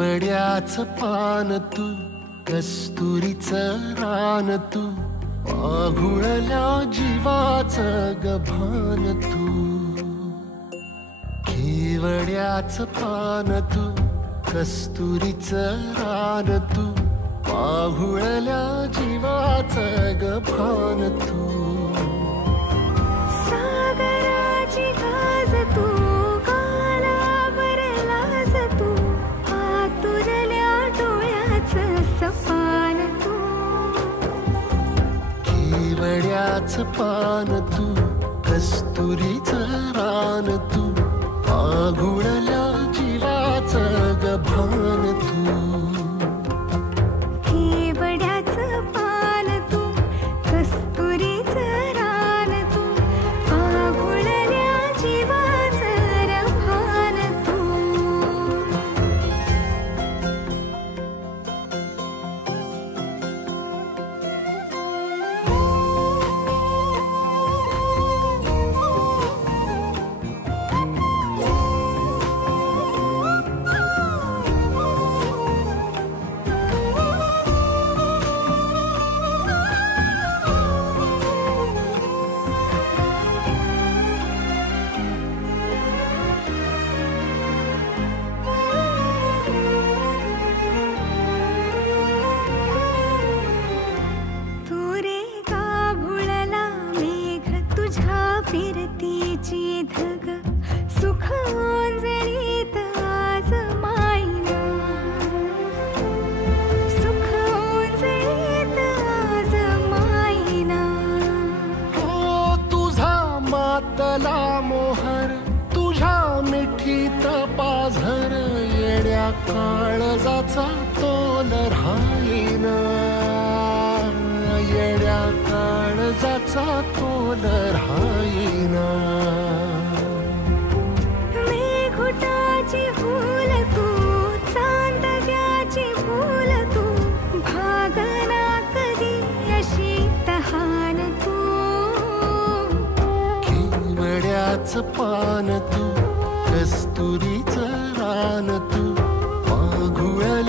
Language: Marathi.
केवड्याचं पान तू, कस्तुरीचं रान तू, आघुळल्या जीवाचं गभान तू. केवड्याचं पान तू, कस्तुरीचं रान तू, आघुळल्या जीवाचं गभान तू. सागराची गाज तू, कालावरलास तू, आतुरल्या डोळ्याचं सपान तू. केवड्याचं पान तू, कस्तुरीचं रान तू, आघुळल्या जीवाचं गभान तू. केवड्याचं पान तू, कस्तुरीचं रान तू, आघुळल्या जीवाचं रभान तू. फिरतीची धग सुख ओंजळीत आज मायना, सुख ओंजळीत आज मायना. हो तुझा मातला मोहर, तुझ्या मिठीत पाझर, येड्या काळजाचा तोल राहीना, येड्या काळजाचा तोल राहीना. मेघुटाची फूल तू, चांदण्याची फूल तू, भागना कधी अशी तहान तू. केवड्याचं पान तू, कस्तुरीचं रान तू, आघुळल्या